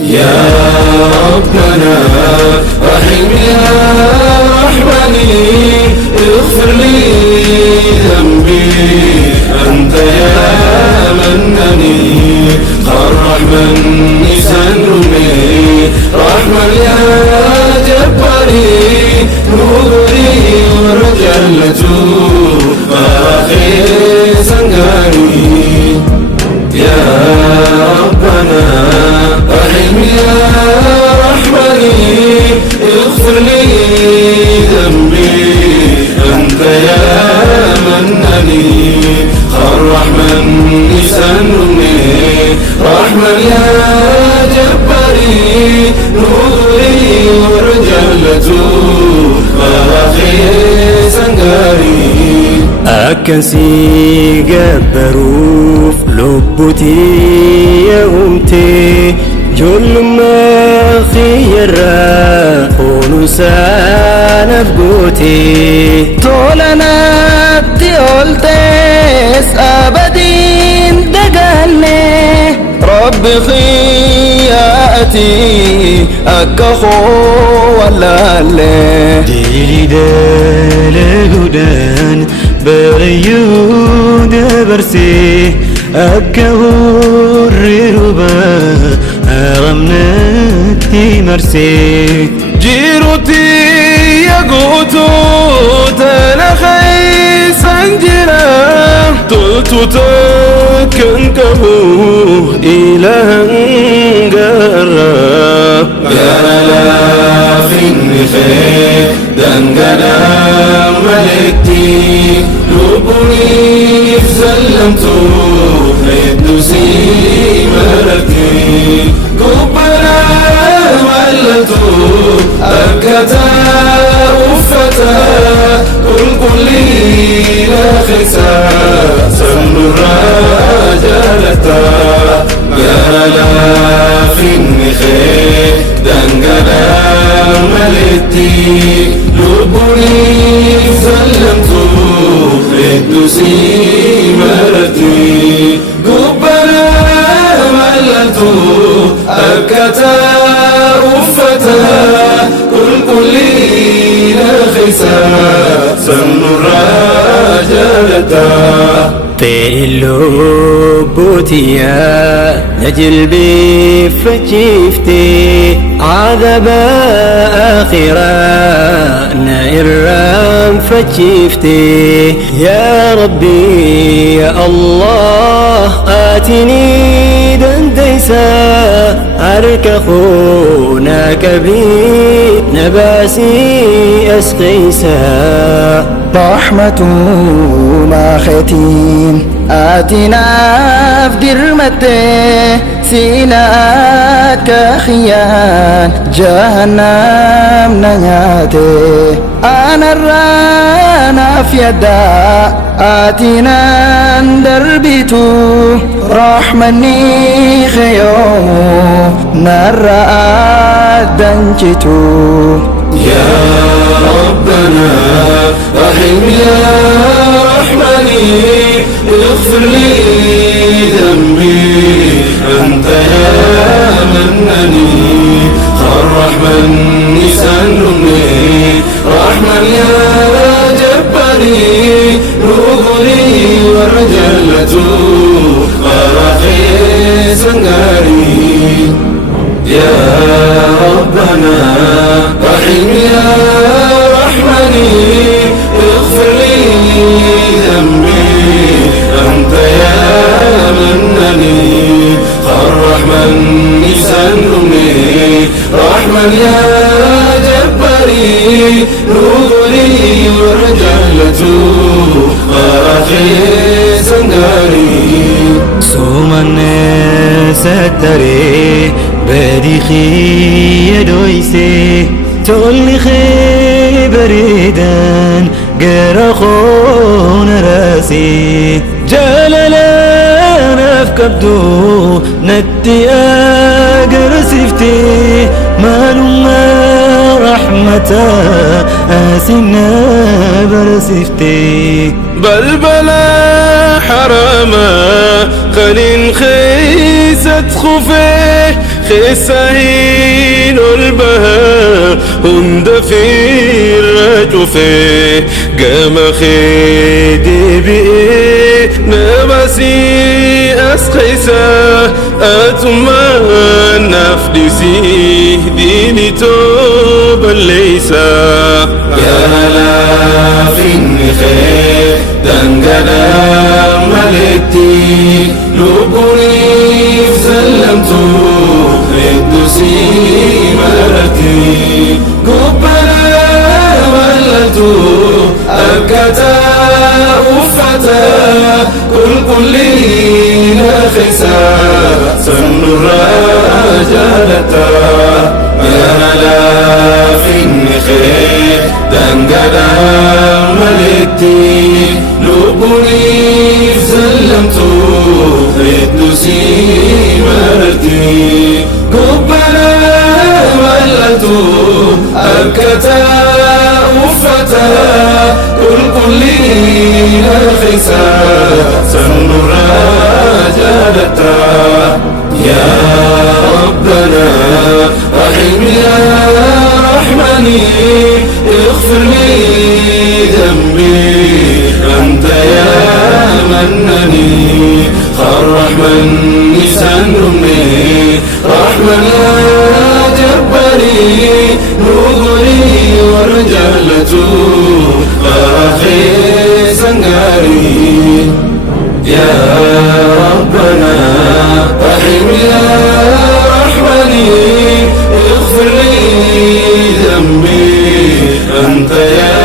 يا ربنا رحيم يا رحمني اغفر لي ذنبي أنت يا منني الرحمن سنرمي رحمن يا جباري نوري ورجلته باخي سنغاني يا ربنا رحيم يا رحمني اغفر لي ذنبي أنت يا منني الرحمن سنرمي رحمن يا جباري نوري ورجلته باخي سنغاني أكسي جبروف لبتي يومتي جل ما خيرا ونسان بقوتي طولنا تيولتس أبدين دقالي رب خياتي أكخو ولا لي ديلي دالغودان بريو دبرسي أكهو الريروبا أغمنتي مرسي جيروتي يقوتو تنخي سنجرا تلتو تكنكه إلهن قرى قرى لا خن خير دنقنا ملكتي لبني سلمتو فيدوسي ملكتي قبنا ولتو أكتا أفتا كل لا خسا سن الرجالتا قرى لا خن خير دنقنا ملكتي لبني سلمتو فيدوسي ملكتي قبنا ولتو أكتا أفتا كل لا خسا سن الرجالتا تيلو بوتيا نجل بفتشفتي عذاب آخرة نائرام فتشفتي يا ربي يا الله آتني دنديسا أركخونا كبير نباسي أسقيسا رحمة ما ختين آتنا في درمته سيناك خيان جهنم نياته أنا الرانا في يدا آتنا دربيتو رحمني خيو نرى دنجتو يا ربنا رحيم يا رحمني اغفر لي ذنبي أنت يا منني الرحمن سنرمي رحمن يا جباري نوري ورجلته باخي سنغاني يا ربنا رحيم يا رحمني اغفر لي ذنبي أنت يا منني الرحمن سنرمي رحمن يا جباري نوري ورجلته باخي سنغاني سومن ستري بدي خي دويسي تولي خي بريدان قرخون راسي جلالا نفكبدو نتي أقر سفتي ما متى آسنا برسفتي بلبلا حراما خلين خيست خفيه خساهين البهاء هند في الرجفه قام خيدي بيه نبسي أسخيسا أتما نفدسي ديني توبا ليسا يا هلا في النخير دنقنا ملتي لبني سلمتو ردسي مرتي قبنا ولتو أبكتا أفتا كل لينا خيسا سن الرجالتا يا هلا في النخير دنقنا ملتي لبني سلمتو ردسي مرتي قبنا ولتو أبكتا أفتا كل لينا خيسا سن الرجالتا يا ربنا رحم يا رحمني اغفر لي ذنبي أنت يا منني الرحمن نسان أمي رحمن يا جبري نوري ورجالته أخي سنغاري يا ربنا رحم يا رحمني اغفر لي ذنبي أنت يا